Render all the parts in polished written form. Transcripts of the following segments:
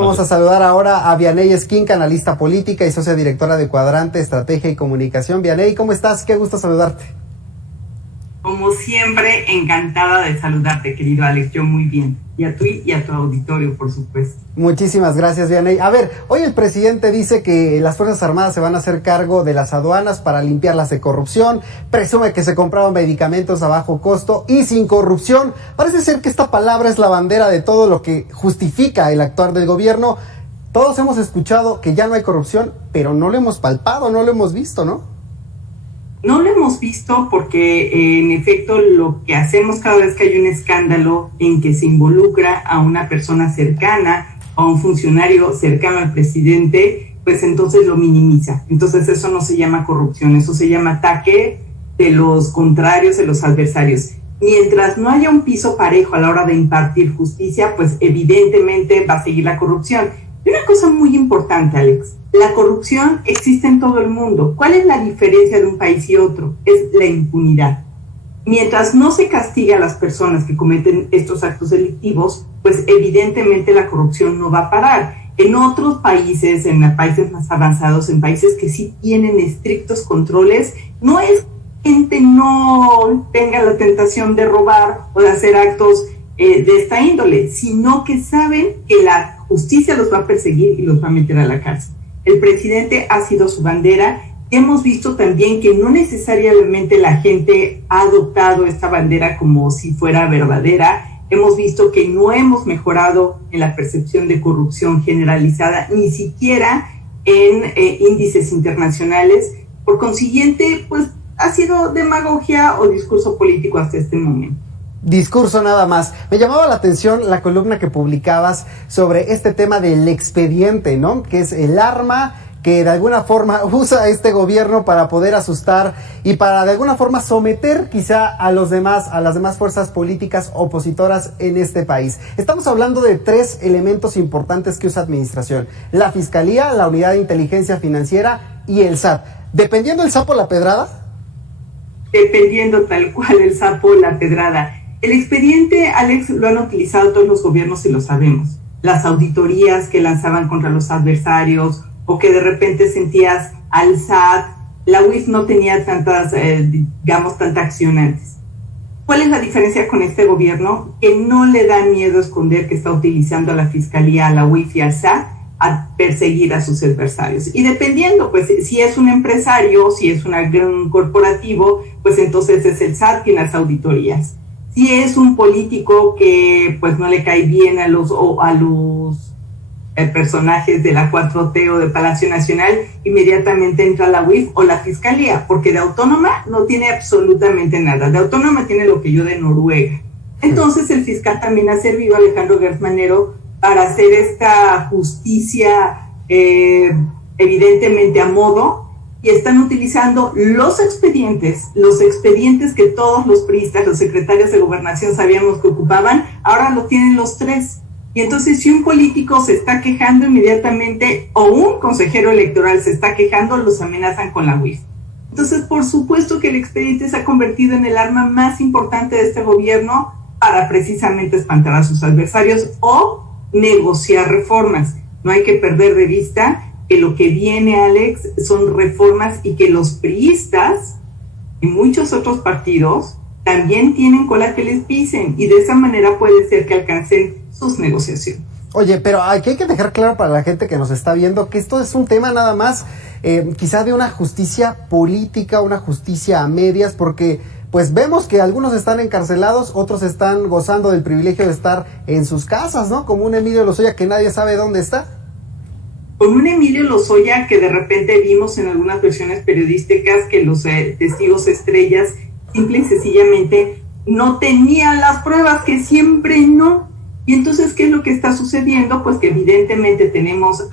Vamos a saludar ahora a Vianey Esquinca, analista política y socia directora de Cuadrante, Estrategia y Comunicación. Vianey, ¿cómo estás? Qué gusto saludarte. Como siempre, encantada de saludarte, querido Alex. Yo muy bien. Y a tú y a tu auditorio, por supuesto. Muchísimas gracias, Vianey. A ver, hoy el presidente dice que las Fuerzas Armadas se van a hacer cargo de las aduanas para limpiarlas de corrupción. Presume que se compraron medicamentos a bajo costo y sin corrupción. Parece ser que esta palabra es la bandera de todo lo que justifica el actuar del gobierno. Todos hemos escuchado que ya no hay corrupción, pero no lo hemos palpado, no lo hemos visto, ¿no? No lo hemos visto porque, en efecto, lo que hacemos cada vez que hay un escándalo en que se involucra a una persona cercana, a un funcionario cercano al presidente, pues entonces lo minimiza. Entonces eso no se llama corrupción, eso se llama ataque de los contrarios, de los adversarios. Mientras no haya un piso parejo a la hora de impartir justicia, pues evidentemente va a seguir la corrupción. Y una cosa muy importante, Alex, la corrupción existe en todo el mundo. ¿Cuál es la diferencia de un país y otro? Es la impunidad. Mientras no se castiga a las personas que cometen estos actos delictivos, pues evidentemente la corrupción no va a parar. En otros países, en países más avanzados, en países que sí tienen estrictos controles, no es que gente no tenga la tentación de robar o de hacer actos de esta índole, sino que saben que la justicia los va a perseguir y los va a meter a la cárcel. El presidente ha sido su bandera. Hemos visto también que no necesariamente la gente ha adoptado esta bandera como si fuera verdadera. Hemos visto que no hemos mejorado en la percepción de corrupción generalizada, ni siquiera en índices internacionales. Por consiguiente, pues ha sido demagogia o discurso político hasta este momento. Discurso nada más. Me llamaba la atención la columna que publicabas sobre este tema del expediente, ¿no? Que es el arma que de alguna forma usa este gobierno para poder asustar y para de alguna forma someter quizá a las demás fuerzas políticas opositoras en este país. Estamos hablando de 3 elementos importantes que usa administración: la Fiscalía, la Unidad de Inteligencia Financiera y el SAT. ¿Dependiendo el sapo la pedrada? Dependiendo tal cual el sapo la pedrada. El expediente, Alex, lo han utilizado todos los gobiernos y lo sabemos. Las auditorías que lanzaban contra los adversarios o que de repente sentías al SAT, la UIF no tenía tanta acción antes. ¿Cuál es la diferencia con este gobierno? Que no le da miedo esconder que está utilizando a la Fiscalía, a la UIF y al SAT a perseguir a sus adversarios. Y dependiendo, pues, si es un empresario, si es un gran corporativo, pues entonces es el SAT quien las auditorías. Si es un político que pues no le cae bien a los personajes de la 4T o de Palacio Nacional, inmediatamente entra la UIF o la Fiscalía, porque de autónoma no tiene absolutamente nada. De autónoma tiene lo que yo de Noruega. Entonces el fiscal también ha servido a Alejandro Gertz Manero para hacer esta justicia evidentemente a modo, y están utilizando los expedientes que todos los priistas, los secretarios de gobernación sabíamos que ocupaban, ahora lo tienen los 3. Y entonces si un político se está quejando inmediatamente, o un consejero electoral se está quejando, los amenazan con la UIF. Entonces, por supuesto que el expediente se ha convertido en el arma más importante de este gobierno para precisamente espantar a sus adversarios o negociar reformas. No hay que perder de vista que lo que viene, Alex, son reformas y que los priistas y muchos otros partidos también tienen cola que les pisen, y de esa manera puede ser que alcancen sus negociaciones. Oye, pero aquí hay que dejar claro para la gente que nos está viendo que esto es un tema nada más quizá de una justicia política, una justicia a medias, porque pues vemos que algunos están encarcelados, otros están gozando del privilegio de estar en sus casas, ¿no? Como un Emilio Lozoya que nadie sabe dónde está. Con un Emilio Lozoya que de repente vimos en algunas versiones periodísticas que los testigos estrellas simple y sencillamente no tenían las pruebas, que siempre no. Y entonces, ¿qué es lo que está sucediendo? Pues que evidentemente tenemos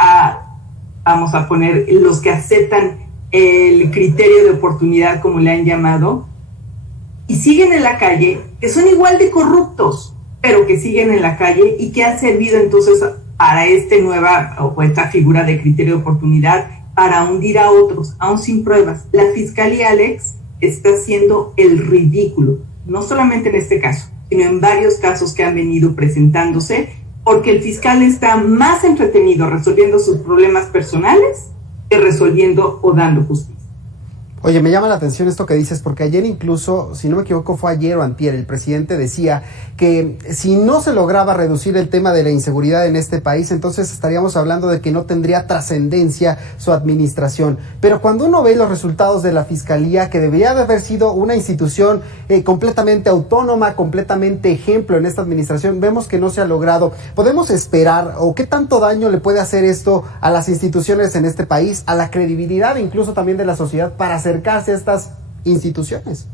vamos a poner, los que aceptan el criterio de oportunidad, como le han llamado, y siguen en la calle, que son igual de corruptos, pero que siguen en la calle y que ha servido entonces para esta figura de criterio de oportunidad para hundir a otros, aún sin pruebas. La Fiscalía, Alex, está haciendo el ridículo, no solamente en este caso, sino en varios casos que han venido presentándose, porque el fiscal está más entretenido resolviendo sus problemas personales que resolviendo o dando justicia. Oye, me llama la atención esto que dices, porque ayer incluso, si no me equivoco fue ayer o antier, el presidente decía que si no se lograba reducir el tema de la inseguridad en este país, entonces estaríamos hablando de que no tendría trascendencia su administración. Pero cuando uno ve los resultados de la Fiscalía, que debería de haber sido una institución completamente autónoma, completamente ejemplo en esta administración, vemos que no se ha logrado. ¿Podemos esperar o qué tanto daño le puede hacer esto a las instituciones en este país, a la credibilidad incluso también de la sociedad para acercarse a estas instituciones?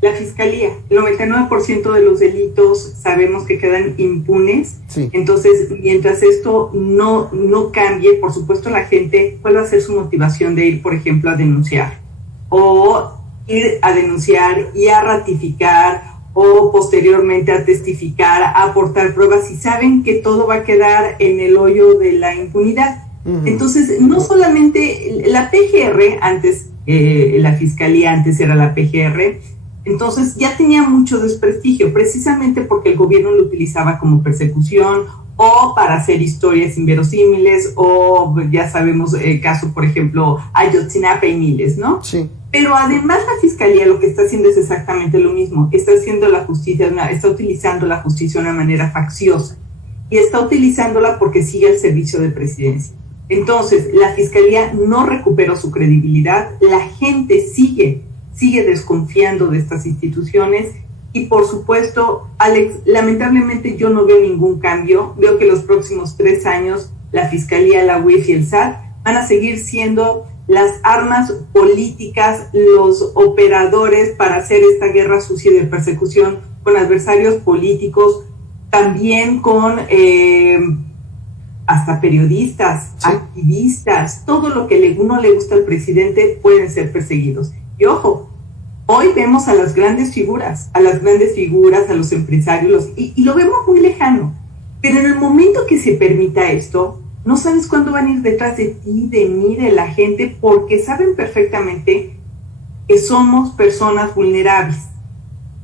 La Fiscalía, el 99% de los delitos sabemos que quedan impunes. Sí. Entonces, mientras esto no cambie, por supuesto la gente, ¿cuál va a ser su motivación de ir, por ejemplo, a denunciar? O ir a denunciar y a ratificar o posteriormente a testificar, a aportar pruebas, y saben que todo va a quedar en el hoyo de la impunidad. Entonces, no solamente la PGR, antes, la Fiscalía antes era la PGR, entonces ya tenía mucho desprestigio, precisamente porque el gobierno lo utilizaba como persecución o para hacer historias inverosímiles, o ya sabemos el caso, por ejemplo, Ayotzinapa y miles, ¿no? Sí. Pero además la Fiscalía lo que está haciendo es exactamente lo mismo, está haciendo la justicia, está utilizando la justicia de una manera facciosa, y está utilizándola porque sigue al servicio de presidencia. Entonces, la Fiscalía no recuperó su credibilidad, la gente sigue desconfiando de estas instituciones y, por supuesto, Alex, lamentablemente yo no veo ningún cambio. Veo que los próximos 3 años la Fiscalía, la UIF y el SAT van a seguir siendo las armas políticas, los operadores para hacer esta guerra sucia de persecución con adversarios políticos, también con hasta periodistas, sí, activistas, todo lo que uno le gusta al presidente pueden ser perseguidos. Y ojo, hoy vemos a las grandes figuras, a los empresarios, y lo vemos muy lejano. Pero en el momento que se permita esto, no sabes cuándo van a ir detrás de ti, de mí, de la gente, porque saben perfectamente que somos personas vulnerables.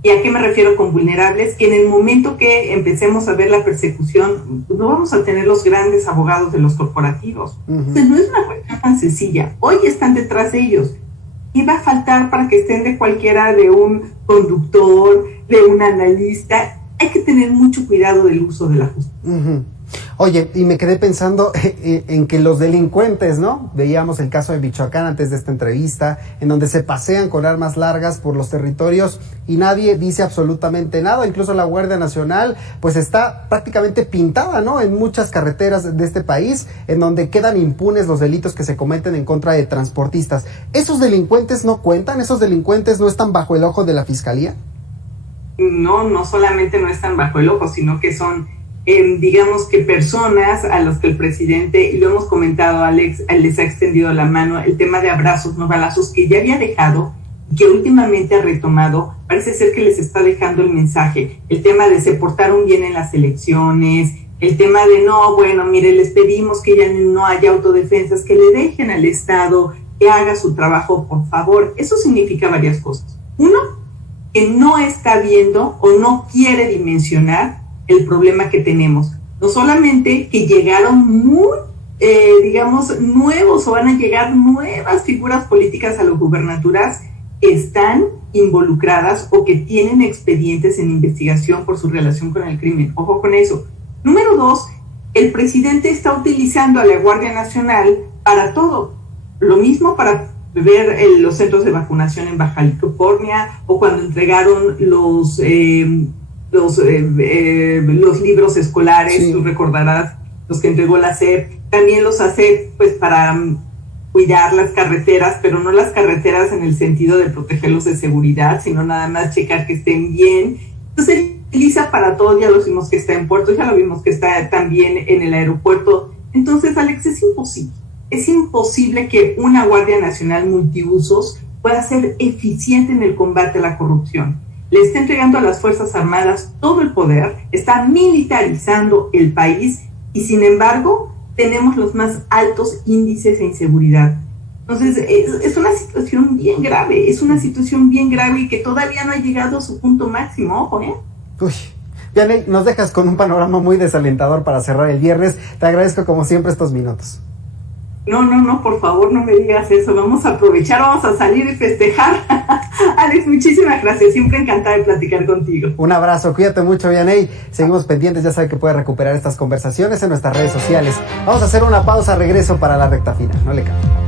¿Y a qué me refiero con vulnerables? Que en el momento que empecemos a ver la persecución, no vamos a tener los grandes abogados de los corporativos. Entonces, no es una cuestión tan sencilla. Hoy están detrás de ellos. Y va a faltar para que estén de cualquiera, de un conductor, de un analista. Hay que tener mucho cuidado del uso de la justicia. Oye, y me quedé pensando en que los delincuentes, ¿no? Veíamos el caso de Michoacán antes de esta entrevista, en donde se pasean con armas largas por los territorios y nadie dice absolutamente nada. Incluso la Guardia Nacional, pues está prácticamente pintada, ¿no? En muchas carreteras de este país, en donde quedan impunes los delitos que se cometen en contra de transportistas. ¿Esos delincuentes no cuentan? ¿Esos delincuentes no están bajo el ojo de la Fiscalía? No solamente no están bajo el ojo, sino que son digamos que personas a las que el presidente, y lo hemos comentado, Alex, les ha extendido la mano, el tema de abrazos no balazos, que ya había dejado y que últimamente ha retomado. Parece ser que les está dejando el mensaje, el tema de se portaron bien en las elecciones, el tema de no, bueno, mire, les pedimos que ya no haya autodefensas, que le dejen al Estado que haga su trabajo, por favor. Eso significa varias cosas. Uno, que no está viendo o no quiere dimensionar el problema que tenemos. No solamente que llegaron muy, digamos, nuevos, o van a llegar nuevas figuras políticas a las gubernaturas que están involucradas o que tienen expedientes en investigación por su relación con el crimen. Ojo con eso. Número 2, el presidente está utilizando a la Guardia Nacional para todo. Lo mismo para ver los centros de vacunación en Baja California, o cuando entregaron los libros escolares, sí, tú recordarás, los que entregó la SEP, también los hace pues para cuidar las carreteras, pero no las carreteras en el sentido de protegerlos de seguridad, sino nada más checar que estén bien. Entonces utiliza para todo, ya lo vimos que está en puertos, ya lo vimos que está también en el aeropuerto. Entonces, Alex, es imposible que una Guardia Nacional multiusos pueda ser eficiente en el combate a la corrupción. Le está entregando a las Fuerzas Armadas todo el poder, está militarizando el país y, sin embargo, tenemos los más altos índices de inseguridad. Entonces, es una situación bien grave, y que todavía no ha llegado a su punto máximo, ojo, ¿eh? Uy, Vianey, nos dejas con un panorama muy desalentador para cerrar el viernes. Te agradezco como siempre estos minutos. No, por favor, no me digas eso. Vamos a aprovechar, vamos a salir y festejar. Alex, muchísimas gracias. Siempre encantada de platicar contigo. Un abrazo, cuídate mucho, Vianey. Seguimos pendientes, ya sabe que puede recuperar estas conversaciones en nuestras redes sociales. Vamos a hacer una pausa, regreso para la recta final. No le cambie.